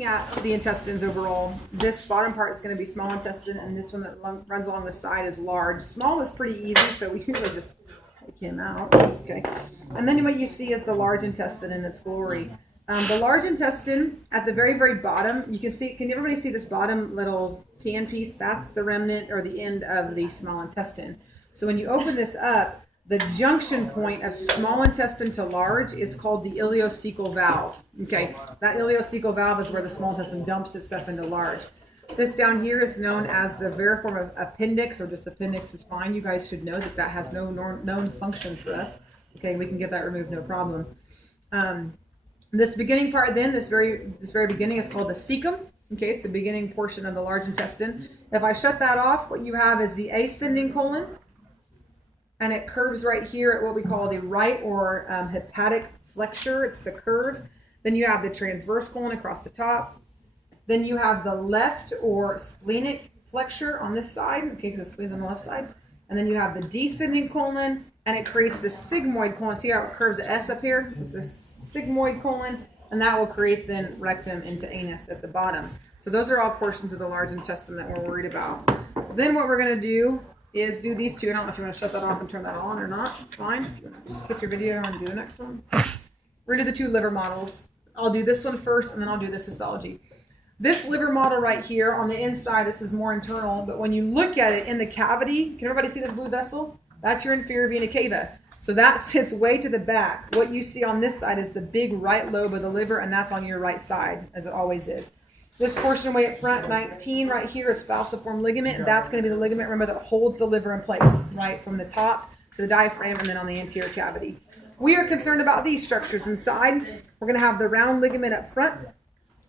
At the intestines overall, this bottom part is going to be small intestine, and this one that runs along the side is large. Small is pretty easy, so we usually just take him out. Okay, and then what you see is the large intestine in its glory. The large intestine at the very, very bottom, you can see. Can everybody see this bottom little tan piece? That's the remnant or the end of the small intestine. So when you open this up, the junction point of small intestine to large is called the ileocecal valve. Okay, that ileocecal valve is where the small intestine dumps its stuff into large. This down here is known as the variform appendix, or just appendix is fine. You guys should know that that has no known function for us. Okay, we can get that removed, no problem. This beginning part then, this very beginning is called the cecum. Okay, it's the beginning portion of the large intestine. If I shut that off, what you have is the ascending colon, and it curves right here at what we call the right or hepatic flexure. It's the curve. Then you have the transverse colon across the top. Then you have the left or splenic flexure on this side. Okay, because the splene's on the left side. And then you have the descending colon, and it creates the sigmoid colon. See how it curves the S up here? It's a sigmoid colon, and that will create then rectum into anus at the bottom. So those are all portions of the large intestine that we're worried about. Then what we're going to do is do these two. I don't know if you want to shut that off and turn that on or not. It's fine. If you want to just quit your video and do the next one. We're going to do the two liver models. I'll do this one first, and then I'll do this histology. This liver model right here on the inside, this is more internal, but when you look at it in the cavity, can everybody see this blue vessel? That's your inferior vena cava. So that sits way to the back. What you see on this side is the big right lobe of the liver, and that's on your right side, as it always is. This portion way up front, 19 right here, is falciform ligament, and that's going to be the ligament, remember, that holds the liver in place, right, from the top to the diaphragm and then on the anterior cavity. We are concerned about these structures inside. We're going to have the round ligament up front,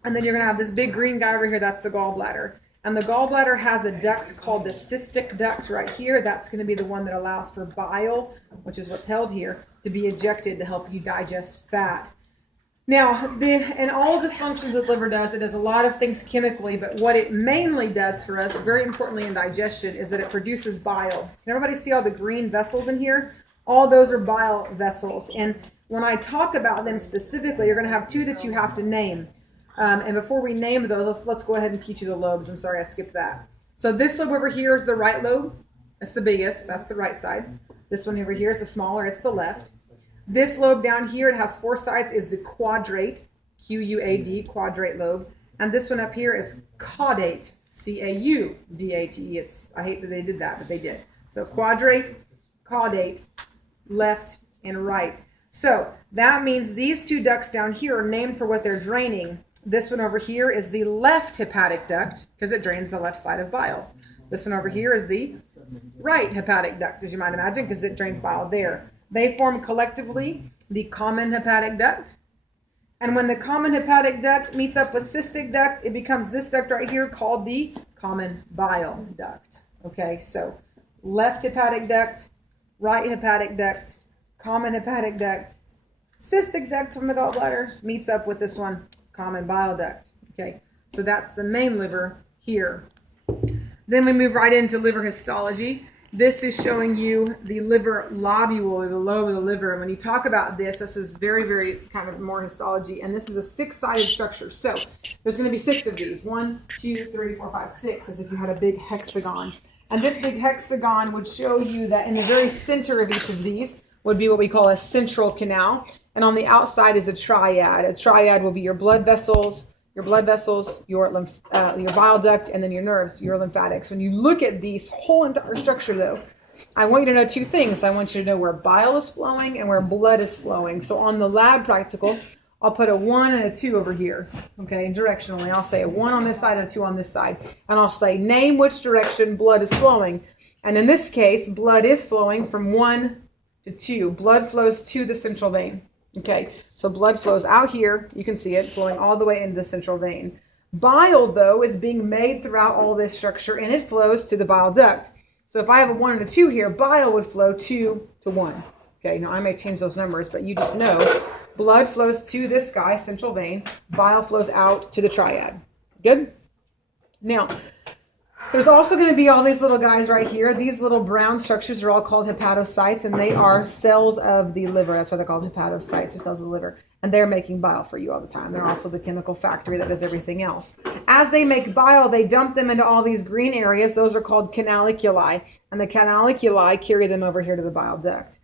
and then you're going to have this big green guy over here, that's the gallbladder. And the gallbladder has a duct called the cystic duct right here. That's going to be the one that allows for bile, which is what's held here, to be ejected to help you digest fat. Now, in all the functions that the liver does, it does a lot of things chemically, but what it mainly does for us, very importantly in digestion, is that it produces bile. Can everybody see all the green vessels in here? All those are bile vessels. And when I talk about them specifically, you're going to have two that you have to name. And before we name those, let's go ahead and teach you the lobes. I'm sorry, I skipped that. So this lobe over here is the right lobe. That's the biggest. That's the right side. This one over here is the smaller. It's the left. This lobe down here, it has four sides, is the quadrate, Q-U-A-D, quadrate lobe. And this one up here is caudate, C-A-U-D-A-T-E. I hate that they did that, but they did. So quadrate, caudate, left and right. So that means these two ducts down here are named for what they're draining. This one over here is the left hepatic duct because it drains the left side of bile. This one over here is the right hepatic duct, as you might imagine, because it drains bile there. They form collectively the common hepatic duct. And when the common hepatic duct meets up with cystic duct, it becomes this duct right here called the common bile duct. Okay, so left hepatic duct, right hepatic duct, common hepatic duct, cystic duct from the gallbladder meets up with this one, common bile duct. Okay, so that's the main liver here. Then we move right into liver histology. This is showing you the liver lobule, or the lobe of the liver. And when you talk about this, this is very, very kind of more histology. And this is a six-sided structure. So there's going to be six of these. 1, 2, 3, 4, 5, 6, as if you had a big hexagon. And this big hexagon would show you that in the very center of each of these would be what we call a central canal. And on the outside is a triad. A triad will be your blood vessels, your bile duct, and then your nerves, your lymphatics. When you look at these whole entire structure, though, I want you to know two things. I want you to know where bile is flowing and where blood is flowing. So on the lab practical, I'll put a 1 and a 2 over here, okay, directionally. I'll say a 1 on this side and a 2 on this side. And I'll say, name which direction blood is flowing. And in this case, blood is flowing from 1 to 2. Blood flows to the central vein. Okay, so blood flows out here. You can see it flowing all the way into the central vein. Bile, though, is being made throughout all this structure, and it flows to the bile duct. So if I have a 1 and a 2 here, bile would flow 2 to 1. Okay, now I may change those numbers, but you just know blood flows to this guy, central vein. Bile flows out to the triad. Good? Now, there's also going to be all these little guys right here. These little brown structures are all called hepatocytes, and they are cells of the liver. That's why they're called hepatocytes, or cells of the liver. and they're making bile for you all the time. They're also the chemical factory that does everything else. As they make bile, they dump them into all these green areas. Those are called canaliculi, and the canaliculi carry them over here to the bile duct.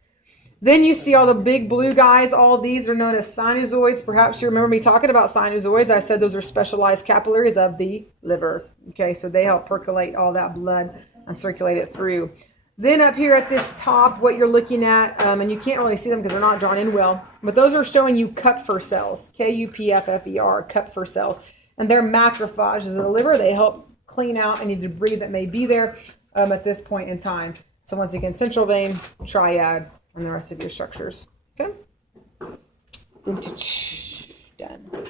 Then you see all the big blue guys. All these are known as sinusoids. Perhaps you remember me talking about sinusoids. I said those are specialized capillaries of the liver. Okay, so they help percolate all that blood and circulate it through. Then up here at this top, what you're looking at, and you can't really see them because they're not drawn in well, but those are showing you Kupffer cells, Kupffer, Kupffer cells. And they're macrophages of the liver. They help clean out any debris that may be there at this point in time. So once again, central vein, triad, and the rest of your structures. Okay? Done.